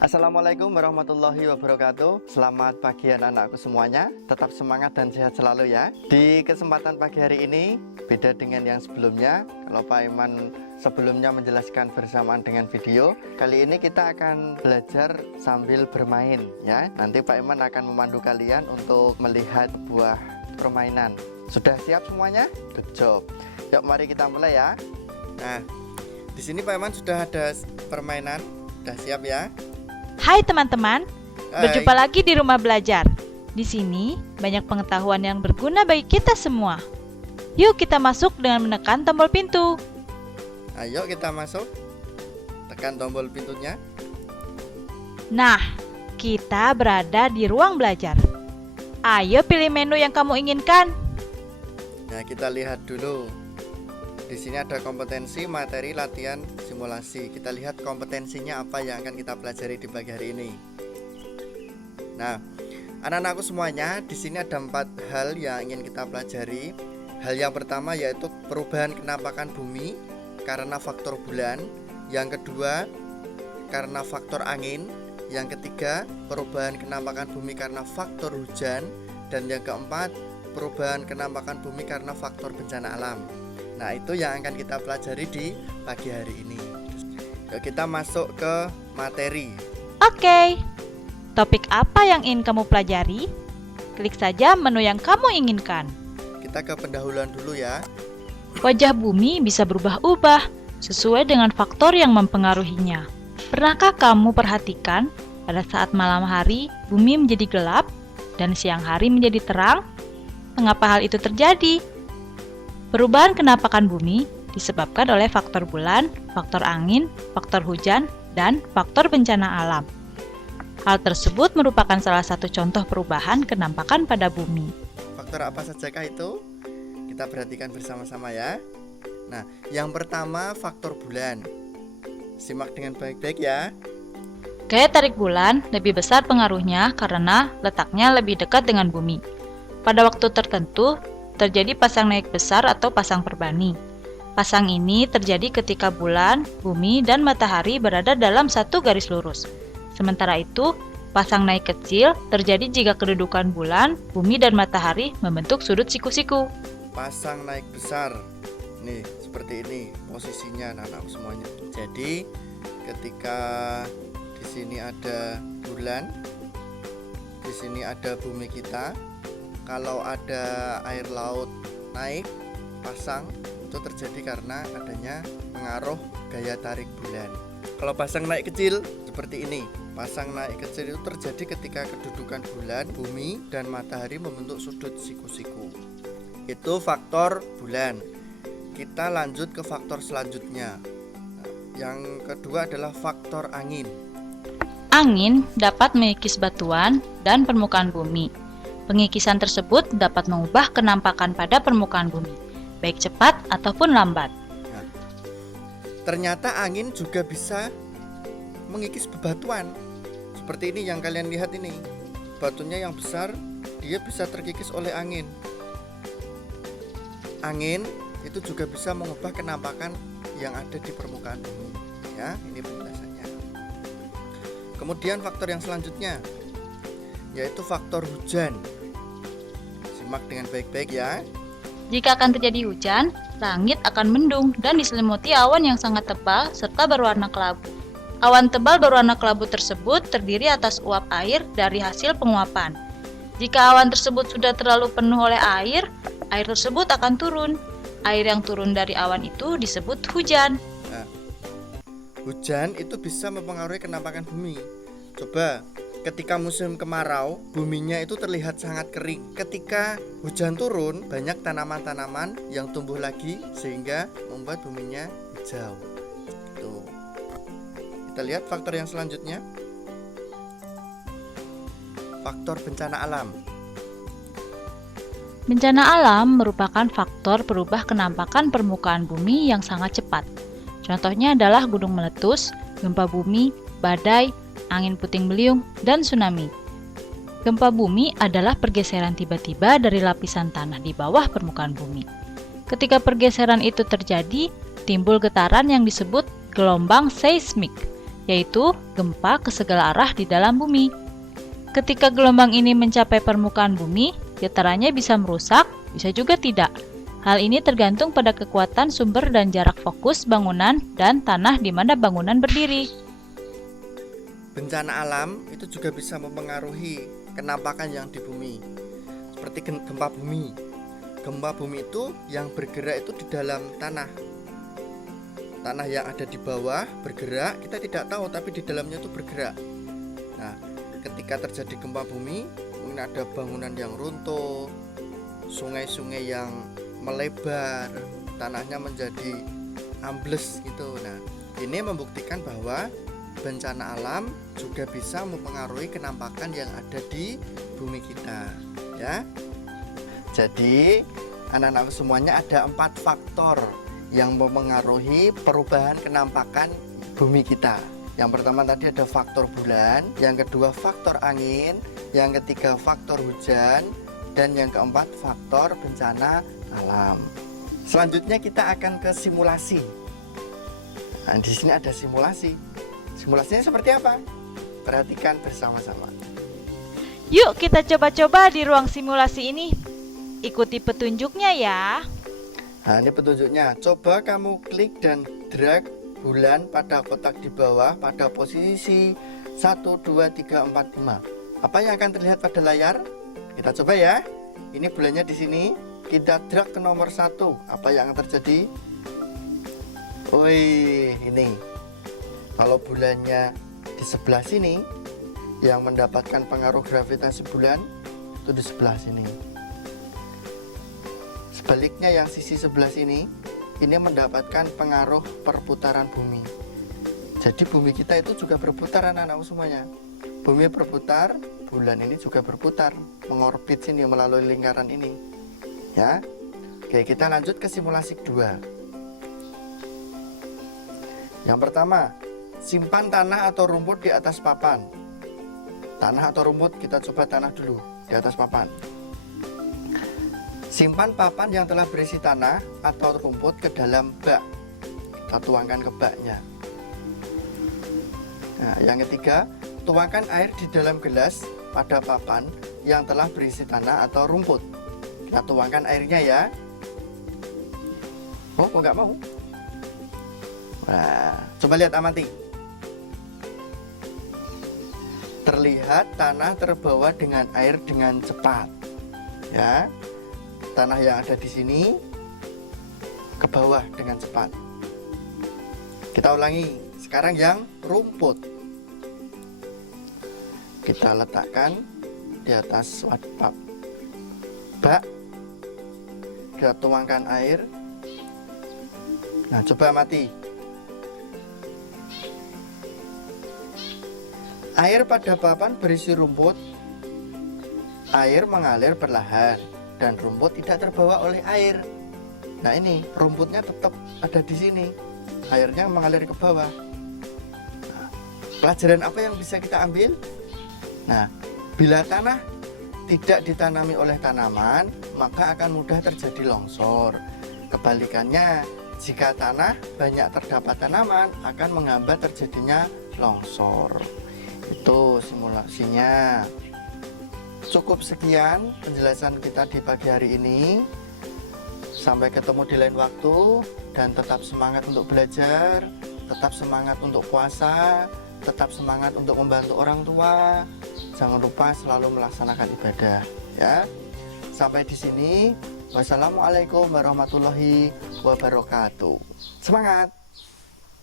Assalamualaikum warahmatullahi wabarakatuh. Selamat pagi anak-anakku semuanya. Tetap semangat dan sehat selalu ya. Di kesempatan pagi hari ini beda dengan yang sebelumnya. Kalau Pak Iman sebelumnya menjelaskan bersamaan dengan video, kali ini kita akan belajar sambil bermain ya. Nanti Pak Iman akan memandu kalian untuk melihat buah permainan. Sudah siap semuanya? Good job. Yuk mari kita mulai ya. Nah, di sini Pak Iman sudah ada permainan. Sudah siap ya? Hai teman-teman, Hai. berjumpa lagi di Rumah Belajar. Di sini banyak pengetahuan yang berguna bagi kita semua. Yuk kita masuk dengan menekan tombol pintu. Ayo kita masuk. Tekan tombol pintunya. Nah, kita berada di ruang belajar. Ayo pilih menu yang kamu inginkan. Nah, kita lihat dulu. Di sini ada kompetensi, materi, latihan, simulasi. Kita lihat kompetensinya apa yang akan kita pelajari di pagi hari ini. Nah, anak-anakku semuanya, di sini ada 4 hal yang ingin kita pelajari. Hal yang pertama yaitu perubahan kenampakan bumi karena faktor bulan. Yang kedua, karena faktor angin. Yang ketiga, perubahan kenampakan bumi karena faktor hujan. Dan yang keempat, perubahan kenampakan bumi karena faktor bencana alam. Nah, itu yang akan kita pelajari di pagi hari ini. Yuk kita masuk ke materi. Oke, topik apa yang ingin kamu pelajari? Klik saja menu yang kamu inginkan. Kita ke pendahuluan dulu ya. Wajah bumi bisa berubah-ubah sesuai dengan faktor yang mempengaruhinya. Pernahkah kamu perhatikan pada saat malam hari bumi menjadi gelap dan siang hari menjadi terang? Mengapa hal itu terjadi? Perubahan kenampakan bumi disebabkan oleh faktor bulan, faktor angin, faktor hujan, dan faktor bencana alam. Hal tersebut merupakan salah satu contoh perubahan kenampakan pada bumi. Faktor apa sajakah itu? Kita perhatikan bersama-sama ya. Nah, yang pertama faktor bulan. Simak dengan baik-baik ya. Gaya tarik bulan lebih besar pengaruhnya karena letaknya lebih dekat dengan bumi. Pada waktu tertentu, terjadi pasang naik besar atau pasang perbani. Pasang ini terjadi ketika bulan, bumi, dan matahari berada dalam satu garis lurus. Sementara itu, pasang naik kecil terjadi jika kedudukan bulan, bumi, dan matahari membentuk sudut siku-siku. Pasang naik besar. Nih, seperti ini posisinya anak-anak semuanya. Jadi, ketika di sini ada bulan, di sini ada bumi kita. Kalau ada air laut naik pasang, itu terjadi karena adanya pengaruh gaya tarik bulan. Kalau pasang naik kecil seperti ini. Pasang naik kecil itu terjadi ketika kedudukan bulan, bumi, dan matahari membentuk sudut siku-siku. Itu faktor bulan. Kita lanjut ke faktor selanjutnya. Yang kedua adalah faktor angin. Angin dapat mengikis batuan dan permukaan bumi. Pengikisan tersebut dapat mengubah kenampakan pada permukaan bumi, baik cepat ataupun lambat. Nah, ternyata angin juga bisa mengikis bebatuan. Seperti ini yang kalian lihat ini. Batunya yang besar, dia bisa terkikis oleh angin. Angin itu juga bisa mengubah kenampakan yang ada di permukaan bumi. Ya, ini penjelasannya. Kemudian faktor yang selanjutnya yaitu faktor hujan. Simak dengan baik-baik ya. Jika akan terjadi hujan, langit akan mendung dan diselimuti awan yang sangat tebal serta berwarna kelabu. Awan tebal berwarna kelabu tersebut terdiri atas uap air dari hasil penguapan. Jika awan tersebut sudah terlalu penuh oleh air tersebut akan turun. Air yang turun dari awan itu disebut hujan. Nah, hujan itu bisa mempengaruhi kenampakan bumi. Coba ketika musim kemarau, buminya itu terlihat sangat kering. Ketika hujan turun, banyak tanaman-tanaman yang tumbuh lagi sehingga membuat buminya hijau. Tuh. Kita lihat faktor yang selanjutnya. Faktor bencana alam. Bencana alam merupakan faktor perubah kenampakan permukaan bumi yang sangat cepat. Contohnya adalah gunung meletus, gempa bumi, badai, angin puting beliung, dan tsunami. Gempa bumi adalah pergeseran tiba-tiba dari lapisan tanah di bawah permukaan bumi. Ketika pergeseran itu terjadi, timbul getaran yang disebut gelombang seismik. yaitu gempa ke segala arah di dalam bumi. Ketika gelombang ini mencapai permukaan bumi, getarannya bisa merusak, bisa juga tidak. Hal ini tergantung pada kekuatan sumber dan jarak fokus bangunan dan tanah di mana bangunan berdiri. Bencana alam itu juga bisa mempengaruhi kenampakan yang di bumi. Seperti gempa bumi. Gempa bumi itu yang bergerak itu di dalam tanah. Tanah yang ada di bawah bergerak, kita tidak tahu, tapi di dalamnya itu bergerak. Nah, ketika terjadi gempa bumi, mungkin ada bangunan yang runtuh, sungai-sungai yang melebar, tanahnya menjadi ambles gitu. Nah, ini membuktikan bahwa bencana alam juga bisa mempengaruhi kenampakan yang ada di bumi kita, ya. Jadi, anak-anak semuanya ada 4 faktor yang mempengaruhi perubahan kenampakan bumi kita. Yang pertama tadi ada faktor bulan, yang kedua faktor angin, yang ketiga faktor hujan, dan yang keempat faktor bencana alam. Selanjutnya kita akan ke simulasi. Nah, di sini ada simulasi. Simulasinya seperti apa? Perhatikan bersama-sama. Yuk kita coba-coba di ruang simulasi ini. Ikuti petunjuknya ya. Nah, ini petunjuknya. Coba kamu klik dan drag bulan pada kotak di bawah pada posisi 1, 2, 3, 4, 5. Apa yang akan terlihat pada layar? Kita coba ya. Ini bulannya di sini. Kita drag ke nomor 1. Apa yang akan terjadi? Wih, ini. Kalau bulannya di sebelah sini, yang mendapatkan pengaruh gravitasi bulan itu di sebelah sini. Sebaliknya yang sisi sebelah sini, ini mendapatkan pengaruh perputaran bumi. Jadi bumi kita itu juga berputar, anak-anak semuanya. Bumi berputar, bulan ini juga berputar, mengorbit sini melalui lingkaran ini. Ya. Oke, kita lanjut ke simulasi kedua. Yang pertama, simpan tanah atau rumput di atas papan. Tanah atau rumput, kita coba tanah dulu di atas papan. Simpan papan yang telah berisi tanah atau rumput ke dalam bak. Kita tuangkan ke baknya. Nah, yang ketiga, tuangkan air di dalam gelas pada papan yang telah berisi tanah atau rumput. Kita tuangkan airnya ya. Oh, kok nggak mau? Nah, coba lihat amati. Terlihat tanah terbawa dengan air dengan cepat. Ya. Tanah yang ada di sini ke bawah dengan cepat. Kita ulangi. Sekarang yang rumput. Kita letakkan di atas bak. Kita tuangkan air. Nah, coba amati. Air pada papan berisi rumput. Air mengalir perlahan dan rumput tidak terbawa oleh air. Nah, ini rumputnya tetap ada di sini. Airnya mengalir ke bawah. Nah, pelajaran apa yang bisa kita ambil? Nah, bila tanah tidak ditanami oleh tanaman, maka akan mudah terjadi longsor. Kebalikannya, jika tanah banyak terdapat tanaman, akan menghambat terjadinya longsor. Itu simulasinya. Cukup sekian penjelasan kita di pagi hari ini. Sampai ketemu di lain waktu, dan tetap semangat untuk belajar, tetap semangat untuk puasa, tetap semangat untuk membantu orang tua. Jangan lupa selalu melaksanakan ibadah, ya. Sampai di sini. Wassalamualaikum warahmatullahi wabarakatuh. Semangat.